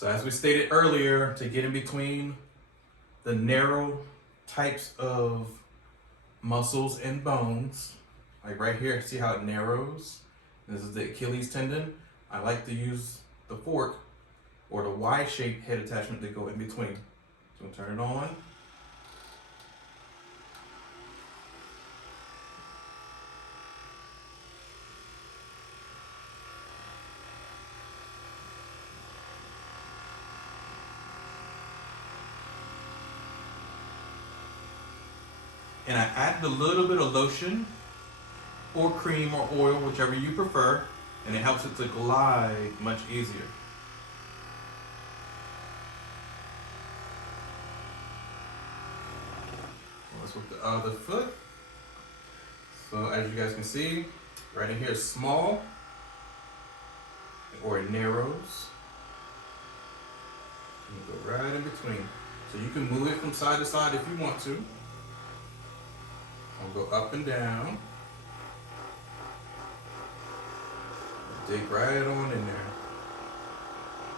So as we stated earlier, to get in between the narrow types of muscles and bones, like right here, see how it narrows? This is the Achilles tendon. I like to use the fork or the Y-shaped head attachment to go in between. So we'll turn it on. And I added a little bit of lotion or cream or oil, whichever you prefer, and it helps it to glide much easier. Let's with the other foot. So as you guys can see, right in here is small, or it narrows. And you go right in between. So you can move it from side to side if you want to. I'll go up and down. Dig right on in there.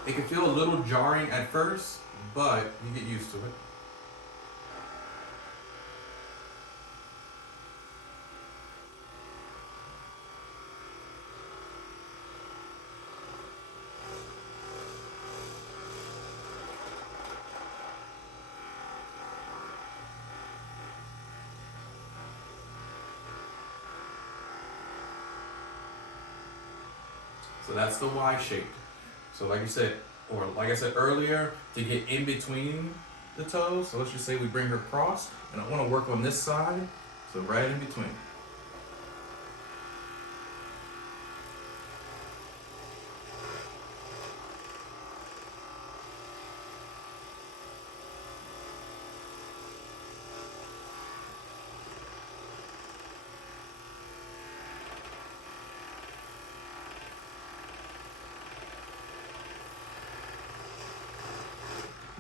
It can feel a little jarring at first, but you get used to it. So that's the Y shape. So like you said, or like I said earlier, to get in between the toes, so let's just say we bring her across, and I want to work on this side, so right in between.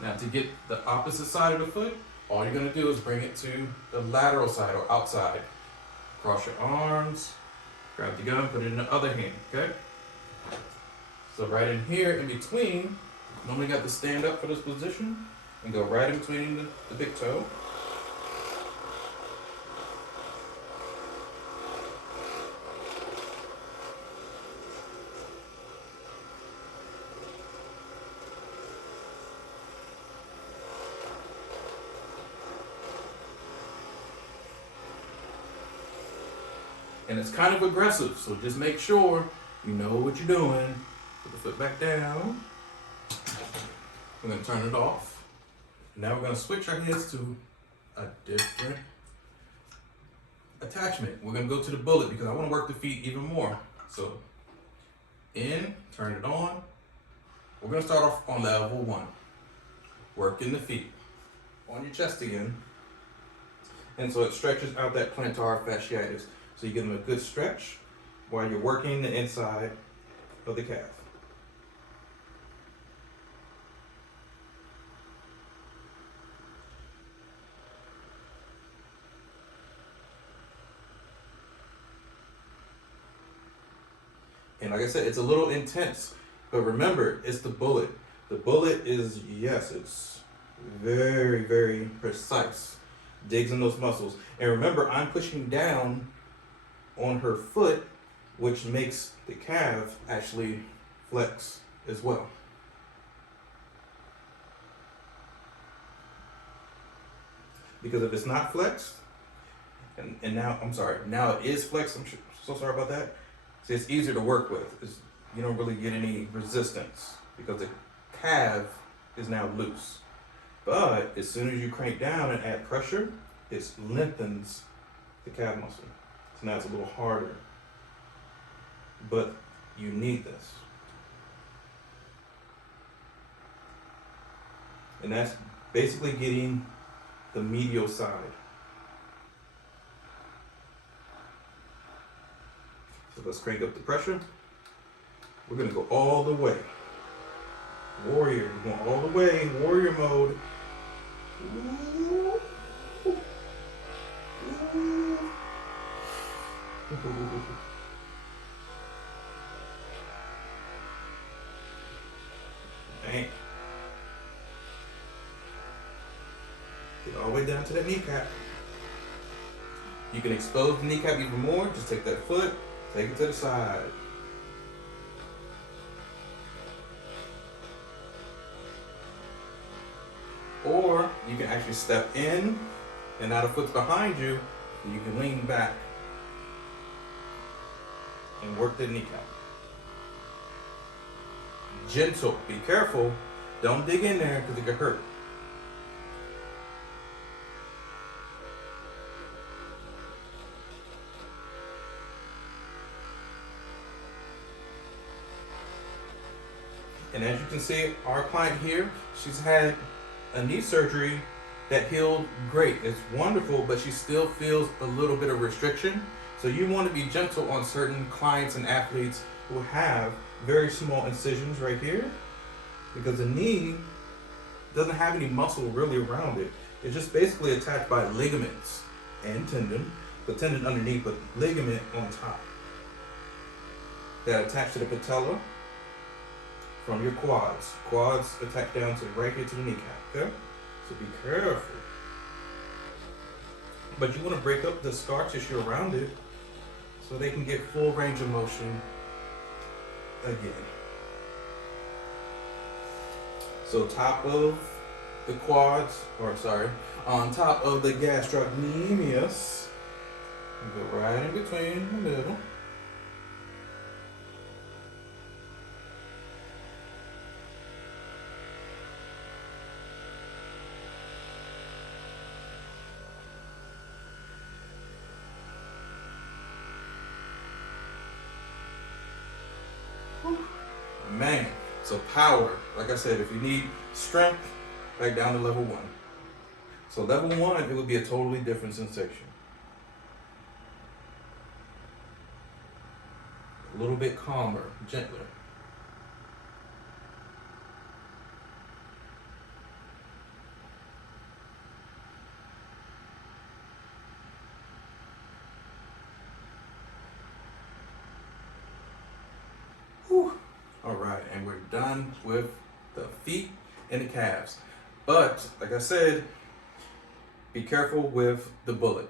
Now to get the opposite side of the foot, all you're gonna do is bring it to the lateral side or outside. Cross your arms, grab the gun, put it in the other hand, okay? So right in here, in between, normally got to stand up for this position and go right in between the big toe. And it's kind of aggressive, so just make sure you know what you're doing. Put the foot back down. We're gonna turn it off. Now we're gonna switch our heads to a different attachment. We're gonna go to the bullet because I wanna work the feet even more. So in, turn it on. We're gonna start off on level 1. Working the feet. On your chest again. And so it stretches out that plantar fasciitis. So you give them a good stretch while you're working the inside of the calf. And like I said, it's a little intense, but remember, it's the bullet. The bullet is, yes, it's very, very precise. Digs in those muscles. And remember, I'm pushing down on her foot, which makes the calf actually flex as well. Because if it's not flexed, and now, I'm sorry, now it is flexed, I'm so sorry about that. See, it's easier to work with. You don't really get any resistance because the calf is now loose. But as soon as you crank down and add pressure, it lengthens the calf muscle. So now it's a little harder, but you need this. And that's basically getting the medial side. So let's crank up the pressure. We're gonna go all the way. Warrior, we're going all the way, warrior mode. Ooh. Ooh. Dang. Get all the way down to the kneecap. You can expose the kneecap even more. Just take that foot, take it to the side. Or you can actually step in, and now the foot's behind you, and you can lean back and work the kneecap. Gentle, be careful. Don't dig in there because it could hurt. And as you can see, our client here, she's had a knee surgery that healed great. It's wonderful, but she still feels a little bit of restriction. So you want to be gentle on certain clients and athletes who have very small incisions right here, because the knee doesn't have any muscle really around it. It's just basically attached by ligaments and tendon, the tendon underneath, but ligament on top that attach to the patella from your quads. Quads attach down to right here to the kneecap, okay? So be careful. But you want to break up the scar tissue around it so they can get full range of motion again. So top of the quads, or sorry, on top of the gastrocnemius, you go right in between the middle. Man, so power, like I said, if you need strength, back down to level 1. So level 1, it would be a totally different sensation. A little bit calmer, gentler. Whew. All right, and we're done with the feet and the calves. But, like I said, be careful with the bullet.